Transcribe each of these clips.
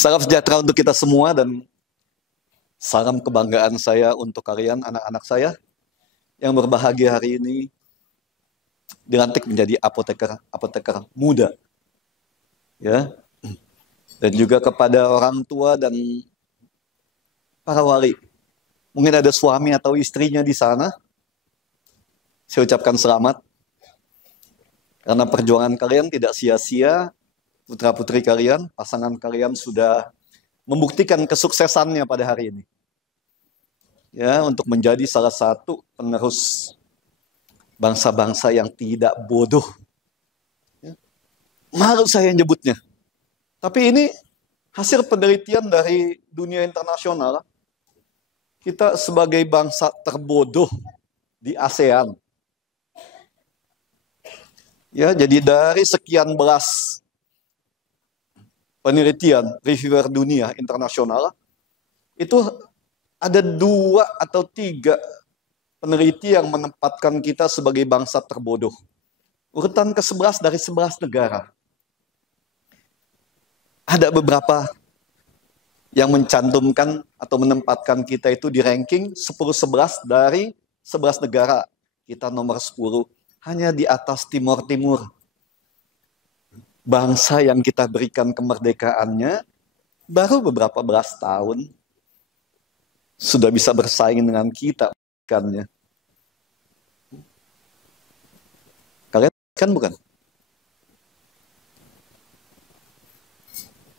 Salam sejahtera untuk kita semua dan salam kebanggaan saya untuk kalian, anak-anak saya yang berbahagia hari ini dilantik menjadi apoteker muda, ya. Dan juga kepada orang tua dan para wali. Mungkin ada suami atau istrinya di sana. Saya ucapkan selamat karena perjuangan kalian tidak sia-sia. Putra-putri kalian, pasangan kalian sudah membuktikan kesuksesannya pada hari ini. Ya, untuk menjadi salah satu penerus bangsa-bangsa yang tidak bodoh. Ya. Malu saya nyebutnya. Tapi ini hasil penelitian dari dunia internasional. Kita sebagai bangsa terbodoh di ASEAN. Ya, jadi dari sekian belas penelitian reviewer dunia internasional, itu ada 2 atau 3 peneliti yang menempatkan kita sebagai bangsa terbodoh. Urutan ke-11 dari 11 negara. Ada beberapa yang mencantumkan atau menempatkan kita itu di ranking 10-11 dari 11 negara. Kita nomor 10, hanya di atas Timur Timur. Bangsa yang kita berikan kemerdekaannya baru beberapa belas tahun sudah bisa bersaing dengan kita. Kalian kan bukan?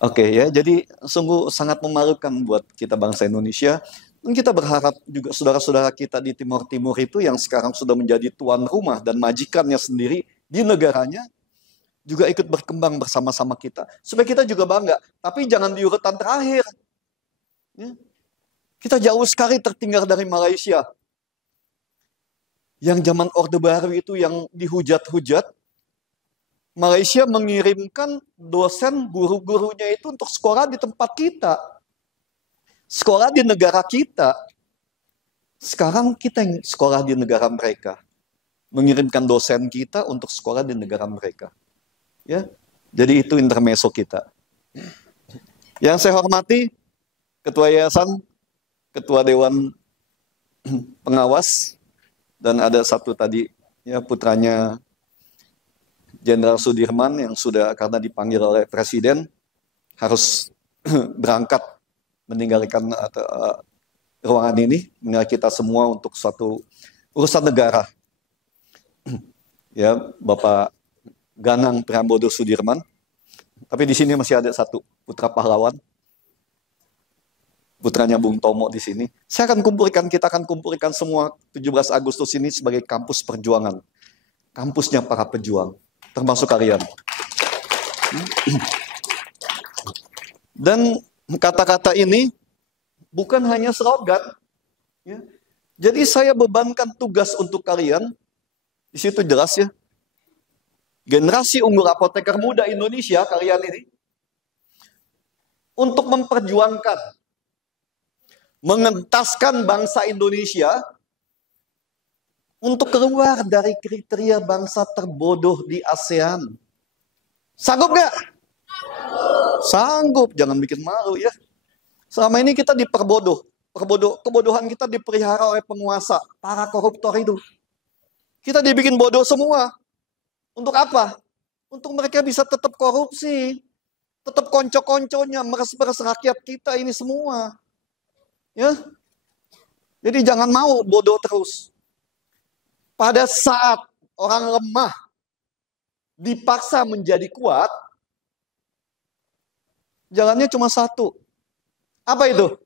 Oke ya, jadi sungguh sangat memalukan buat kita bangsa Indonesia. Dan kita berharap juga saudara-saudara kita di Timur Timur itu yang sekarang sudah menjadi tuan rumah dan majikannya sendiri di negaranya, juga ikut berkembang bersama-sama kita. Supaya kita juga bangga. Tapi jangan di urutan terakhir. Ya. Kita jauh sekali tertinggal dari Malaysia. Yang zaman Orde Baru itu yang dihujat-hujat. Malaysia mengirimkan dosen guru-gurunya itu untuk sekolah di tempat kita. Sekolah di negara kita. Sekarang kita yang sekolah di negara mereka. Mengirimkan dosen kita untuk sekolah di negara mereka. Ya, jadi itu intermezzo kita. Yang saya hormati, Ketua Yayasan, Ketua Dewan Pengawas, dan ada satu tadi ya putranya Jenderal Sudirman yang sudah karena dipanggil oleh Presiden harus berangkat meninggalkan ruangan ini, meninggalkan kita semua untuk suatu urusan negara. Ya, Bapak Ganang Priambodo Sudirman. Tapi di sini masih ada satu putra pahlawan. Putranya Bung Tomo di sini. Kita akan kumpulkan semua 17 Agustus ini sebagai kampus perjuangan. Kampusnya para pejuang, termasuk kalian. Dan kata-kata ini bukan hanya slogan. Ya. Jadi saya bebankan tugas untuk kalian. Di situ jelas ya. Generasi unggul apoteker muda Indonesia kalian ini untuk memperjuangkan, mengentaskan bangsa Indonesia untuk keluar dari kriteria bangsa terbodoh di ASEAN. Sanggup gak? Sanggup, jangan bikin malu ya. Selama ini kita diperbodoh. Kebodohan kita dipelihara oleh penguasa, para koruptor itu. Kita dibikin bodoh semua. Untuk apa? Untuk mereka bisa tetap korupsi, tetap konco-konconya, meres-meres rakyat kita ini semua. Ya, jadi jangan mau bodoh terus. Pada saat orang lemah dipaksa menjadi kuat, jalannya cuma satu. Apa itu?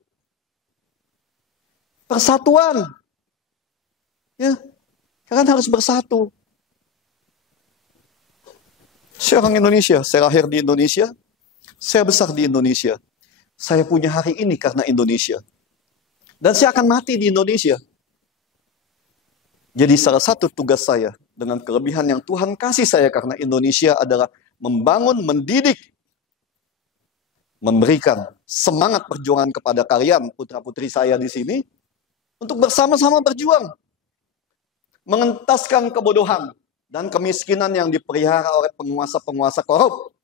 Persatuan. Ya, kalian harus bersatu. Saya orang Indonesia, saya lahir di Indonesia, saya besar di Indonesia. Saya punya hari ini karena Indonesia. Dan saya akan mati di Indonesia. Jadi salah satu tugas saya dengan kelebihan yang Tuhan kasih saya karena Indonesia adalah membangun, mendidik, memberikan semangat perjuangan kepada kalian, putra-putri saya di sini, untuk bersama-sama berjuang. Mengentaskan kebodohan dan kemiskinan yang dipelihara oleh penguasa-penguasa korup.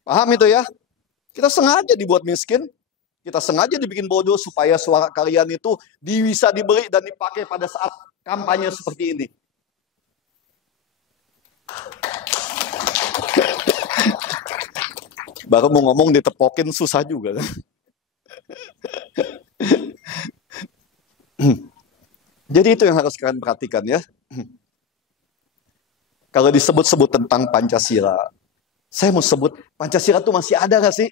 Paham itu ya? Kita sengaja dibuat miskin, kita sengaja dibikin bodoh supaya suara kalian itu bisa dibeli dan dipakai pada saat kampanye seperti ini. Baru mau ngomong ditepokin susah juga. Jadi itu yang harus kalian perhatikan ya. Kalau disebut-sebut tentang Pancasila, saya mau sebut Pancasila itu masih ada gak sih?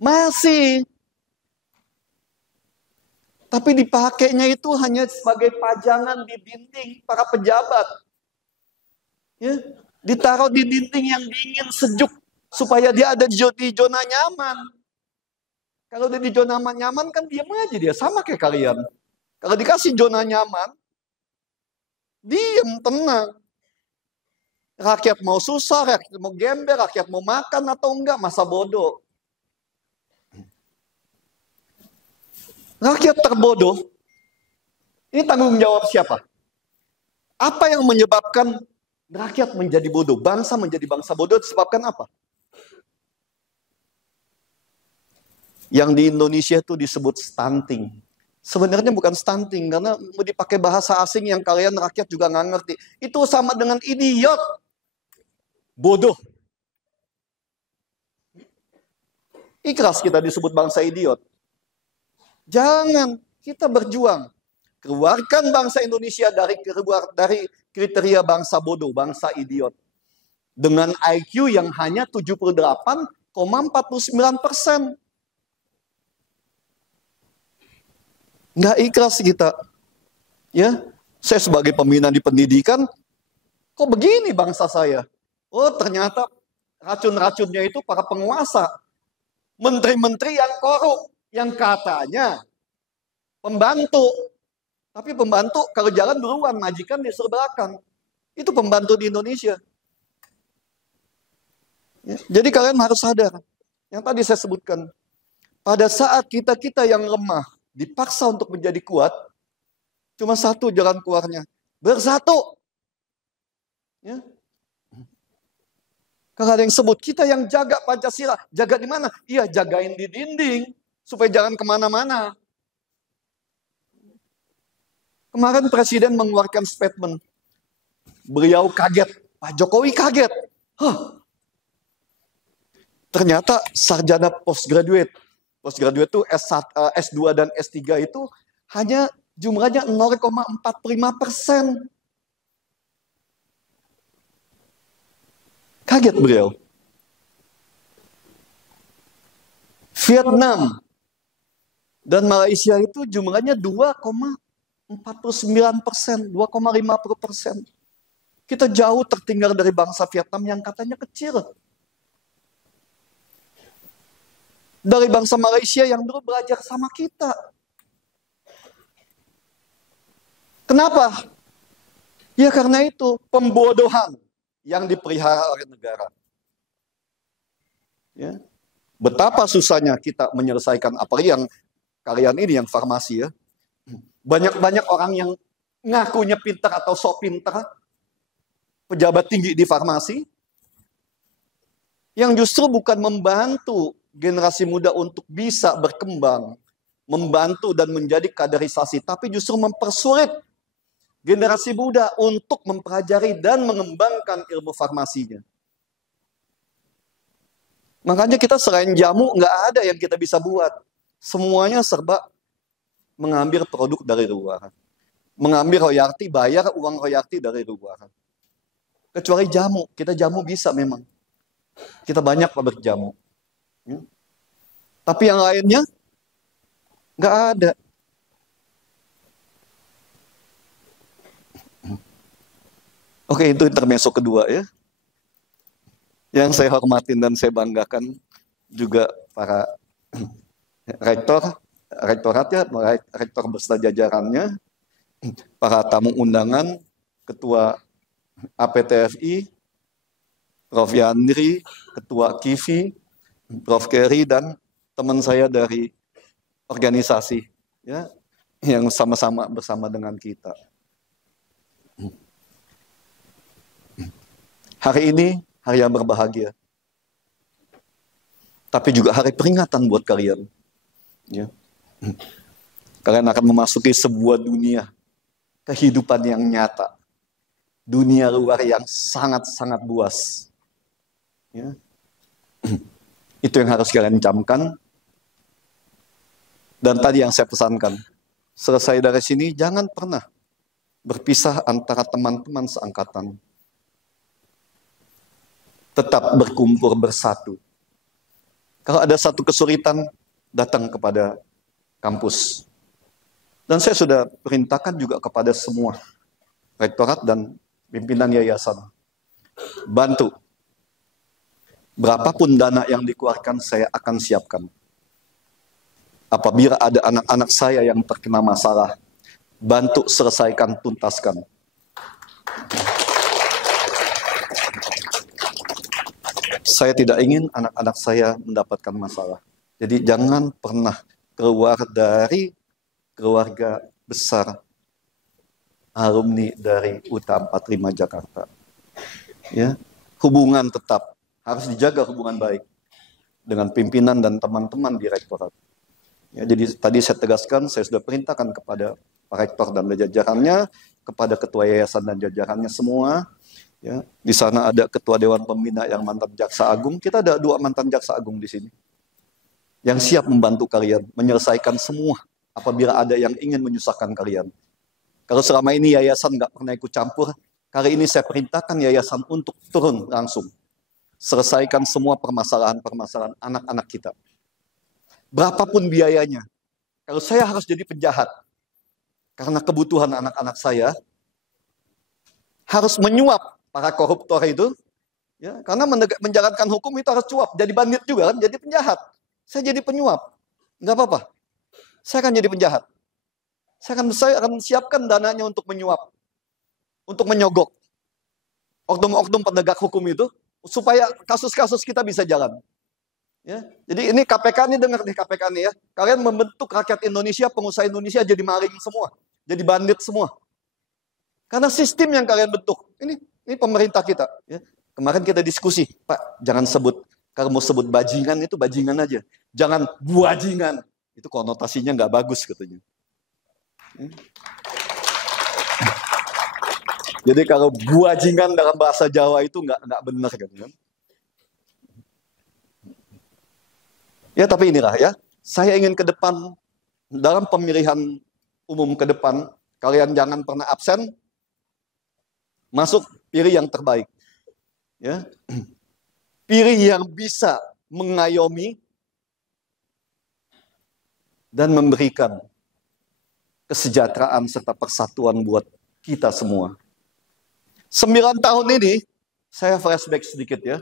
Masih. Tapi dipakainya itu hanya sebagai pajangan di dinding para pejabat. Ya, ditaruh di dinding yang dingin sejuk supaya dia ada di zona nyaman. Kalau dia di zona nyaman kan diam aja dia, sama kayak kalian. Kalau dikasih zona nyaman, diam, tenang. Rakyat mau susah, rakyat mau gembel, rakyat mau makan atau enggak, masa bodoh. Rakyat terbodoh, ini tanggung jawab siapa? Apa yang menyebabkan rakyat menjadi bodoh, bangsa menjadi bangsa bodoh disebabkan apa? Yang di Indonesia itu disebut stunting. Sebenarnya bukan stunting, karena mau dipakai bahasa asing yang kalian rakyat juga nggak ngerti. Itu sama dengan idiot. Bodoh. Ikhlas kita disebut bangsa idiot. Jangan, kita berjuang. Keluarkan bangsa Indonesia dari kriteria bangsa bodoh, bangsa idiot. Dengan IQ yang hanya 78,49%. Nggak ikhlas kita. Ya, saya sebagai pembina di pendidikan, kok begini bangsa saya? Oh, ternyata racun-racunnya itu para penguasa. Menteri-menteri yang korup, yang katanya pembantu. Tapi pembantu kalau jalan duluan, majikan disuruh belakang. Itu pembantu di Indonesia. Ya, jadi kalian harus sadar. Yang tadi saya sebutkan. Pada saat kita-kita yang lemah dipaksa untuk menjadi kuat, cuma satu jalan keluarnya. Bersatu. Ya. Kalau ada yang sebut, kita yang jaga Pancasila. Jaga di mana? Iya, jagain di dinding. Supaya jangan kemana-mana. Kemarin Presiden mengeluarkan statement. Beliau kaget. Pak Jokowi kaget. Ternyata sarjana postgraduate. Postgraduate itu S2 dan S3 itu hanya jumlahnya 0,45%. Kaget beliau. Vietnam dan Malaysia itu jumlahnya 2,49%, 2,50%. Kita jauh tertinggal dari bangsa Vietnam yang katanya kecil. Dari bangsa Malaysia yang dulu belajar sama kita. Kenapa? Ya karena itu pembodohan yang dipelihara oleh negara. Ya. Betapa susahnya kita menyelesaikan apalagi yang kalian ini yang farmasi ya. Banyak-banyak orang yang ngakunya pintar atau sok pintar, pejabat tinggi di farmasi, yang justru bukan membantu generasi muda untuk bisa berkembang, membantu dan menjadi kaderisasi, tapi justru mempersulit generasi muda untuk mempelajari dan mengembangkan ilmu farmasinya. Makanya kita selain jamu, nggak ada yang kita bisa buat. Semuanya serba mengambil produk dari luar. Mengambil royalti, bayar uang royalti dari luar. Kecuali jamu, kita jamu bisa memang. Kita banyak pabrik jamu. Tapi yang lainnya nggak ada. Oke, itu intermezzo kedua ya. Yang saya hormatin dan saya banggakan juga para rektoratnya, rektor beserta jajarannya, para tamu undangan, ketua APTFI, Prof. Yandri, ketua KIVI, Prof. Kerry, dan teman saya dari organisasi ya yang sama-sama bersama dengan kita. Hari ini hari yang berbahagia. tapi juga hari peringatan buat kalian. Ya. Kalian akan memasuki sebuah dunia kehidupan yang nyata, dunia luar yang sangat-sangat luas. Ya. Itu yang harus kalian camkan. Dan tadi yang saya pesankan, selesai dari sini jangan pernah berpisah antara teman-teman seangkatan. Tetap berkumpul bersatu. Kalau ada satu kesulitan, datang kepada kampus. Dan saya sudah perintahkan juga kepada semua rektorat dan pimpinan yayasan. Bantu. Berapapun dana yang dikeluarkan, saya akan siapkan. Apabila ada anak-anak saya yang terkena masalah, bantu selesaikan, tuntaskan. Saya tidak ingin anak-anak saya mendapatkan masalah. Jadi jangan pernah keluar dari keluarga besar alumni dari UTA 45 Jakarta. Ya, hubungan tetap harus dijaga, hubungan baik dengan pimpinan dan teman-teman di rektorat. Ya, jadi tadi saya tegaskan, saya sudah perintahkan kepada Pak Rektor dan jajarannya, kepada ketua yayasan dan jajarannya semua. Ya, di sana ada ketua Dewan Pembina yang mantan Jaksa Agung. Kita ada 2 mantan Jaksa Agung di sini yang siap membantu kalian menyelesaikan semua apabila ada yang ingin menyusahkan kalian. Kalau selama ini yayasan nggak pernah ikut campur, kali ini saya perintahkan yayasan untuk turun langsung. Selesaikan semua permasalahan-permasalahan anak-anak kita. Berapapun biayanya. Kalau saya harus jadi penjahat, karena kebutuhan anak-anak saya, harus menyuap para koruptor itu, ya, karena menjalankan hukum itu harus cuap. Jadi bandit juga kan, jadi penjahat. Saya jadi penyuap. Nggak apa-apa. Saya akan jadi penjahat. Saya akan siapkan dananya untuk menyuap. Untuk menyogok oknum-oknum penegak hukum itu, supaya kasus-kasus kita bisa jalan. Ya, jadi ini KPK ini, dengar nih KPK nih ya. Kalian membentuk rakyat Indonesia, pengusaha Indonesia jadi maling semua. Jadi bandit semua. Karena sistem yang kalian bentuk. Ini pemerintah kita. Ya. Kemarin kita diskusi, Pak, jangan sebut, kalau mau sebut bajingan itu bajingan aja. Jangan buajingan. Itu konotasinya nggak bagus katanya. Jadi kalau buajingan dalam bahasa Jawa itu nggak benar kan? Ya tapi inilah ya, saya ingin ke depan dalam pemilihan umum ke depan, kalian jangan pernah absen, masuk pilih yang terbaik, ya, pilih yang bisa mengayomi dan memberikan kesejahteraan serta persatuan buat kita semua. 9 tahun ini, saya flashback sedikit ya.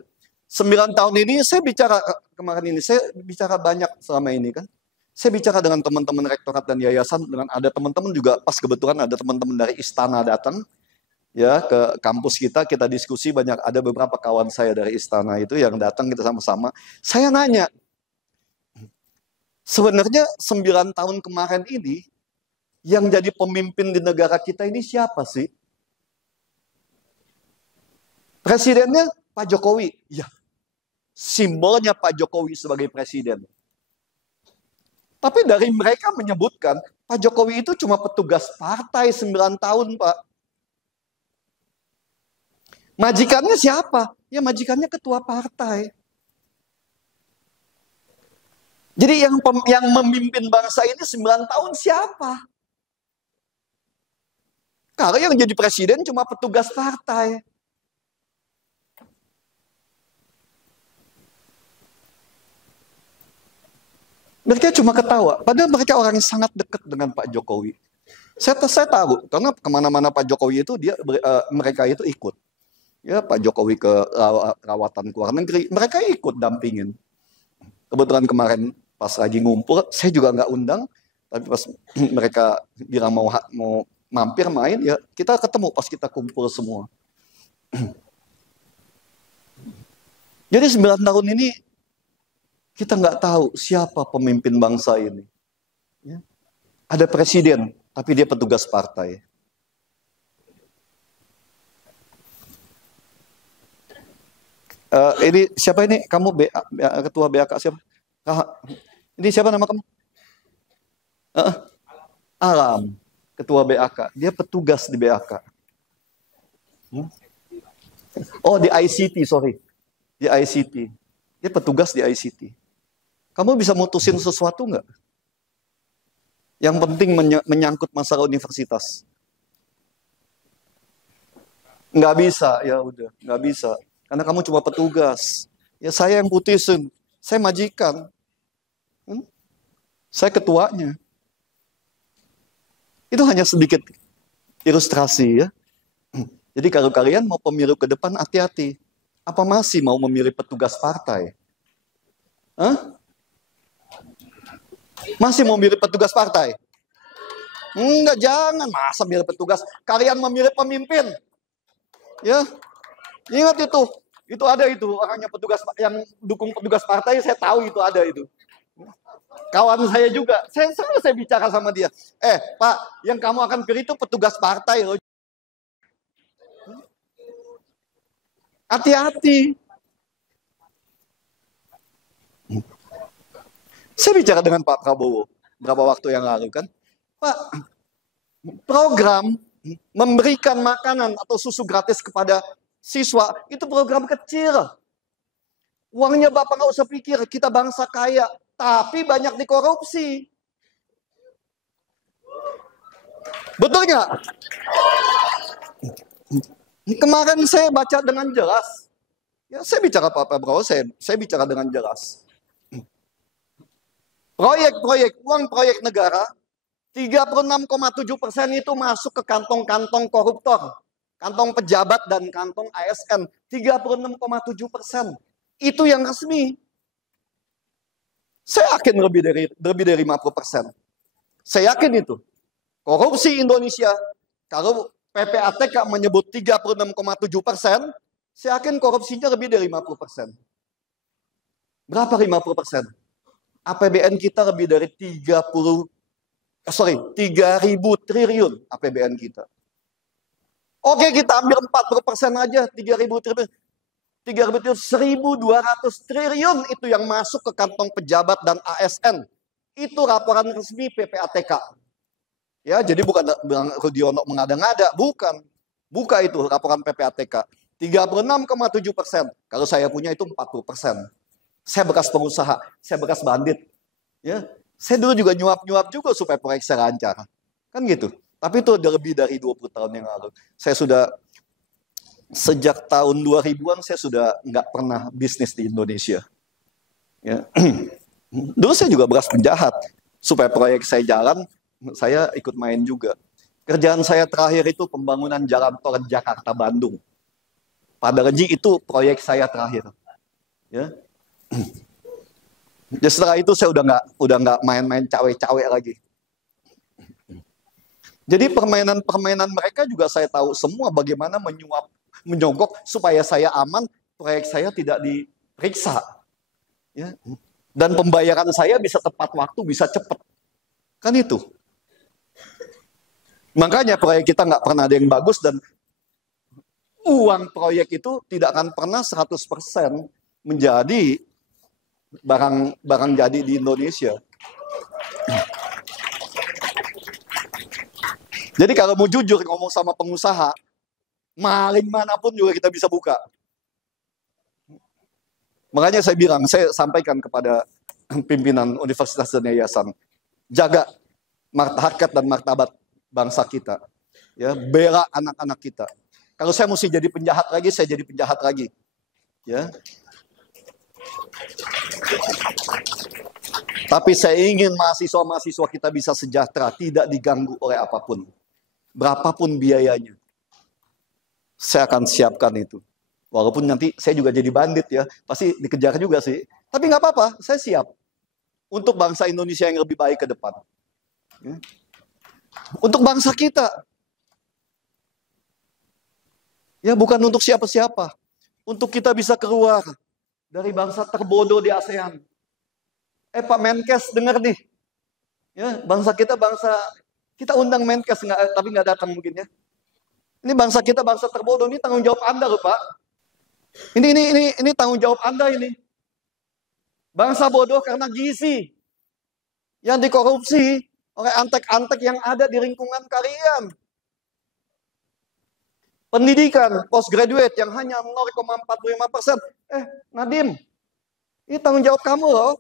9 tahun ini saya bicara, kemarin ini saya bicara banyak selama ini kan. Saya bicara dengan teman-teman rektorat dan yayasan, dengan ada teman-teman juga, pas kebetulan ada teman-teman dari istana datang ya ke kampus kita diskusi banyak, ada beberapa kawan saya dari istana itu yang datang, kita sama-sama. Saya nanya, sebenarnya 9 tahun kemarin ini yang jadi pemimpin di negara kita ini siapa sih? Presidennya Pak Jokowi. Ya. Simbolnya Pak Jokowi sebagai presiden. Tapi dari mereka menyebutkan, Pak Jokowi itu cuma petugas partai 9 tahun, Pak. Majikannya siapa? Ya majikannya ketua partai. Jadi yang memimpin bangsa ini 9 tahun siapa? Karena yang jadi presiden cuma petugas partai. Mereka cuma ketawa, padahal mereka orang yang sangat dekat dengan Pak Jokowi. Saya tahu, karena kemana-mana Pak Jokowi itu mereka itu ikut. Ya Pak Jokowi ke rawatan ke luar negeri, mereka ikut dampingin. Kebetulan kemarin pas lagi ngumpul, saya juga nggak undang, tapi pas mereka bilang mau mampir main, ya kita ketemu pas kita kumpul semua. Jadi 9 tahun ini kita nggak tahu siapa pemimpin bangsa ini. Ya. Ada presiden, tapi dia petugas partai. Ini siapa ini? Kamu ketua BAK siapa? Ini siapa nama kamu? Eh, Alam, ketua BAK. Dia petugas di BAK. Oh, di ICT, sorry. Di ICT. Dia petugas di ICT. Kamu bisa mutusin sesuatu nggak? Yang penting menyangkut masalah universitas. Nggak bisa, ya udah, nggak bisa. Karena kamu cuma petugas. Ya saya yang putusin. Saya majikan. Saya ketuanya. Itu hanya sedikit ilustrasi ya. Jadi kalau kalian mau pemilu ke depan, hati-hati. Apa masih mau memilih petugas partai? Hah? Masih mau memilih petugas partai? Enggak, jangan. Masa milih petugas? Kalian memilih pemimpin. Ya, ingat itu. Itu ada itu. Orangnya petugas yang dukung petugas partai, saya tahu itu ada itu. Kawan saya juga. Saya bicara sama dia. Pak, yang kamu akan pilih itu petugas partai loh. Hati-hati. Saya bicara dengan Pak Prabowo beberapa waktu yang lalu kan. Pak, program memberikan makanan atau susu gratis kepada siswa itu program kecil. Uangnya Bapak nggak usah pikir, kita bangsa kaya, tapi banyak dikorupsi. Betul nggak? Kemarin saya baca dengan jelas. Ya, saya bicara Pak Prabowo, saya bicara dengan jelas. Proyek-proyek, uang proyek negara, 36,7% itu masuk ke kantong-kantong koruptor. Kantong pejabat dan kantong ASN. 36,7%. Itu yang resmi. Saya yakin lebih dari 50%. Saya yakin itu. Korupsi Indonesia, kalau PPATK menyebut 36,7%, saya yakin korupsinya lebih dari 50%. Berapa 50%? APBN kita lebih dari 3.000 triliun APBN kita. Oke, kita ambil 40% aja, 3.000 triliun. 3.000 triliun, 1.200 triliun itu yang masuk ke kantong pejabat dan ASN. Itu laporan resmi PPATK. Ya, jadi bukan Rudiono mengada-ngada, bukan. Buka itu laporan PPATK. 36,7%. Kalau saya punya itu 40%. Saya bekas pengusaha, saya bekas bandit. Ya, saya dulu juga nyuap-nyuap juga supaya proyek saya lancar. Kan gitu. Tapi itu udah lebih dari 20 tahun yang lalu. Saya sudah, sejak tahun 2000-an, saya sudah nggak pernah bisnis di Indonesia. Ya. Dulu saya juga bekas penjahat. Supaya proyek saya jalan, saya ikut main juga. Kerjaan saya terakhir itu pembangunan jalan tol Jakarta-Bandung. Pada Reji itu proyek saya terakhir. Ya. Ya, setelah itu saya udah nggak main-main cawe-cawe lagi. Jadi permainan mereka juga saya tahu semua, bagaimana menyogok supaya saya aman, proyek saya tidak diperiksa. Ya. Dan pembayaran saya bisa tepat waktu, bisa cepat. Kan itu. Makanya proyek kita nggak pernah ada yang bagus, dan uang proyek itu tidak akan pernah 100% menjadi barang jadi di Indonesia. Jadi kalau mau jujur ngomong sama pengusaha, maling manapun juga kita bisa buka. Makanya saya bilang, saya sampaikan kepada pimpinan universitas dan yayasan, jaga harkat dan martabat bangsa kita. Ya, bela anak-anak kita. Kalau saya mesti jadi penjahat lagi, saya jadi penjahat lagi. Ya. Tapi saya ingin mahasiswa-mahasiswa kita bisa sejahtera, tidak diganggu oleh apapun. Berapapun biayanya. Saya akan siapkan itu. Walaupun nanti saya juga jadi bandit ya, pasti dikejar juga sih. Tapi nggak apa-apa, saya siap. Untuk bangsa Indonesia yang lebih baik ke depan. Ya. Untuk bangsa kita. Ya, bukan untuk siapa-siapa. Untuk kita bisa keluar dari bangsa terbodoh di ASEAN. Pak Menkes dengar nih. Ya, bangsa kita undang Menkes tapi nggak datang mungkin ya. Ini bangsa kita bangsa terbodoh, ini tanggung jawab Anda loh Pak. Ini tanggung jawab Anda ini. Bangsa bodoh karena gizi yang dikorupsi oleh antek-antek yang ada di lingkungan kalian. Pendidikan postgraduate yang hanya 0,45%. Nadim, ini tanggung jawab kamu loh.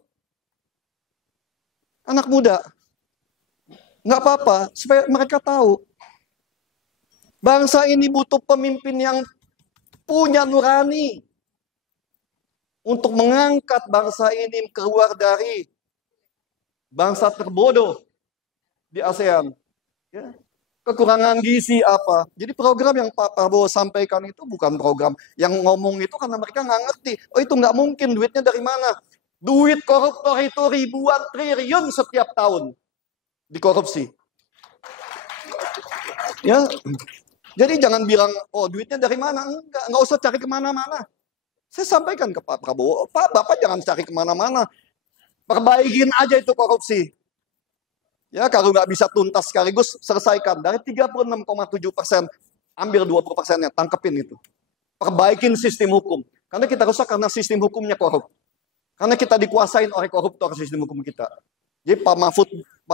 Anak muda. Nggak apa-apa, supaya mereka tahu. Bangsa ini butuh pemimpin yang punya nurani. Untuk mengangkat bangsa ini keluar dari bangsa terbodoh di ASEAN. Ya. Kekurangan gizi apa? Jadi program yang Pak Prabowo sampaikan itu bukan program yang ngomong itu karena mereka nggak ngerti. Oh itu nggak mungkin, duitnya dari mana? Duit koruptor itu ribuan triliun setiap tahun dikorupsi. Ya, jadi jangan bilang, oh duitnya dari mana? Nggak usah cari kemana-mana. Saya sampaikan ke Pak Prabowo, Pak Bapak jangan cari kemana-mana. Perbaikin aja itu korupsi. Ya, kalau nggak bisa tuntas sekaligus, selesaikan. Dari 36,7%, ambil 20%-nya, tangkepin itu. Perbaikin sistem hukum. Karena kita rusak karena sistem hukumnya korup. Karena kita dikuasain oleh koruptor sistem hukum kita. Jadi Pak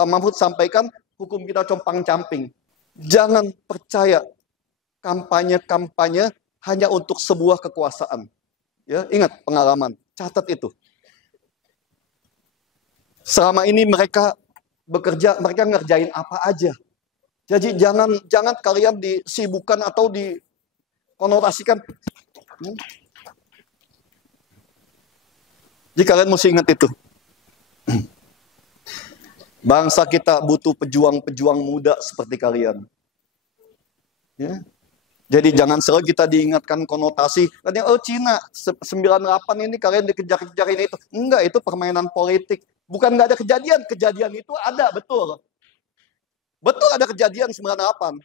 Mahfud sampaikan, hukum kita compang-camping. Jangan percaya kampanye-kampanye hanya untuk sebuah kekuasaan. Ya, ingat pengalaman, catat itu. Selama ini mereka bekerja, mereka ngerjain apa aja. Jadi jangan kalian disibukkan atau dikonotasikan. Jadi kalian mesti ingat itu. Bangsa kita butuh pejuang-pejuang muda seperti kalian. Ya. Jadi jangan selalu kita diingatkan konotasi, oh Cina 98 ini kalian dikejar-kejar ini itu. Enggak, itu permainan politik. Bukan nggak ada kejadian itu ada, betul. Betul ada kejadian 98.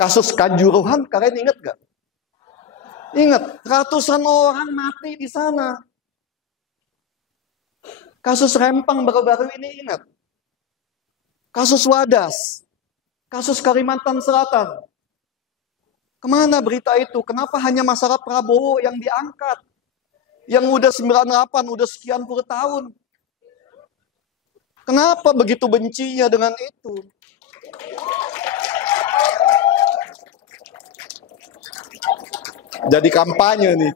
Kasus Kanjuruhan, kalian ingat nggak? Ingat, ratusan orang mati di sana. Kasus Rempang baru-baru ini ingat. Kasus Wadas. Kasus Kalimantan Selatan. Kemana berita itu? Kenapa hanya masalah Prabowo yang diangkat? Yang udah 98, udah sekian puluh tahun. Kenapa begitu bencinya dengan itu? Jadi kampanye nih.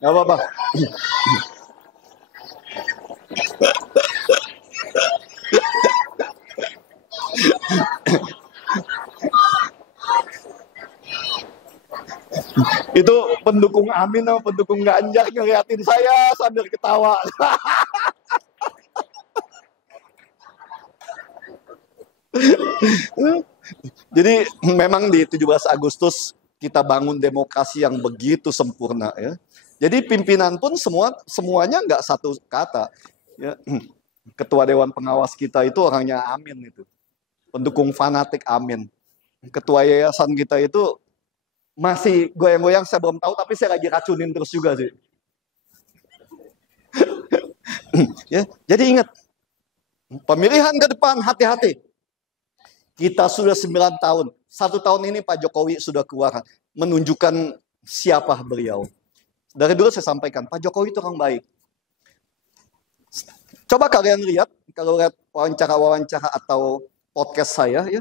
Gak apa-apa. Itu pendukung Amin sama pendukung Ganjar ngeliatin saya sambil ketawa. Jadi memang di 17 Agustus kita bangun demokrasi yang begitu sempurna ya. Jadi pimpinan pun semuanya nggak satu kata. Ya. Ketua Dewan Pengawas kita itu orangnya Amin itu. Pendukung fanatik Amin. Ketua yayasan kita itu masih goyang-goyang, saya belum tahu, tapi saya lagi racunin terus juga sih. Ya, jadi ingat, pemilihan ke depan hati-hati. Kita sudah 9 tahun, 1 tahun ini Pak Jokowi sudah keluar menunjukkan siapa beliau. Dari dulu saya sampaikan, Pak Jokowi itu orang baik. Coba kalian lihat, kalau lihat wawancara-wawancara atau podcast saya, ya,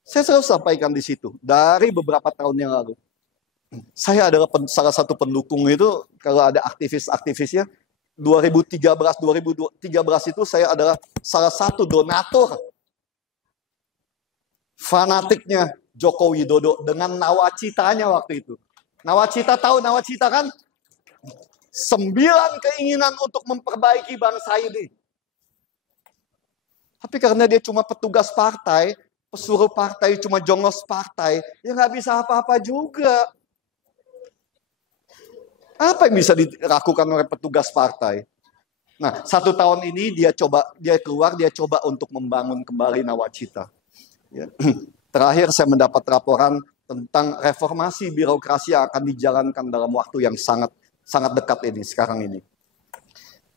saya selalu sampaikan di situ, dari beberapa tahun yang lalu. Saya adalah salah satu pendukung itu, kalau ada aktivis-aktivisnya, 2013 itu saya adalah salah satu donatur fanatiknya Joko Widodo dengan nawacitanya waktu itu. Nawacita, tahu nawacita kan? 9 keinginan untuk memperbaiki bangsa ini. Tapi karena dia cuma petugas partai, pesuruh partai, cuma jongos partai, ya nggak bisa apa-apa juga. Apa yang bisa dilakukan oleh petugas partai? Nah, 1 tahun ini dia keluar untuk membangun kembali nawacita. Ya. Terakhir saya mendapat laporan tentang reformasi birokrasi yang akan dijalankan dalam waktu yang sangat dekat ini, sekarang ini.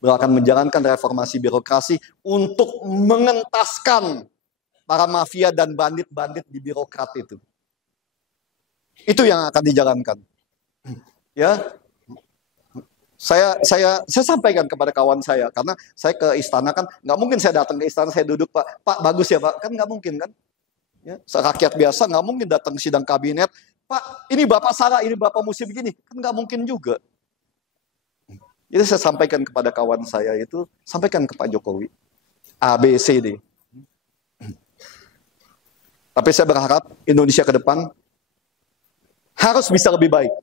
Beliau akan menjalankan reformasi birokrasi untuk mengentaskan para mafia dan bandit-bandit di birokrat itu. Itu yang akan dijalankan. Ya, saya sampaikan kepada kawan saya, karena saya ke istana kan, nggak mungkin saya datang ke istana, saya duduk, Pak bagus ya Pak, kan nggak mungkin kan. Ya, rakyat biasa nggak mungkin datang sidang kabinet, Pak ini Bapak salah, ini Bapak mesti begini, kan nggak mungkin juga. Jadi saya sampaikan kepada kawan saya itu, sampaikan ke Pak Jokowi, A, B, C, D. Tapi saya berharap Indonesia ke depan harus bisa lebih baik.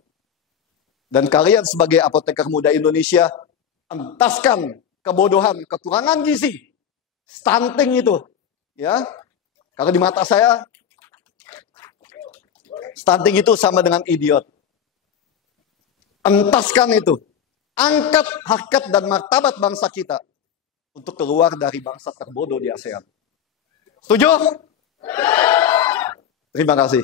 Dan kalian sebagai apoteker muda Indonesia, entaskan kebodohan, kekurangan gizi, stunting itu. Ya, kalau di mata saya, stunting itu sama dengan idiot. Entaskan itu. Angkat harkat dan martabat bangsa kita untuk keluar dari bangsa terbodoh di ASEAN. Setuju? Terima kasih.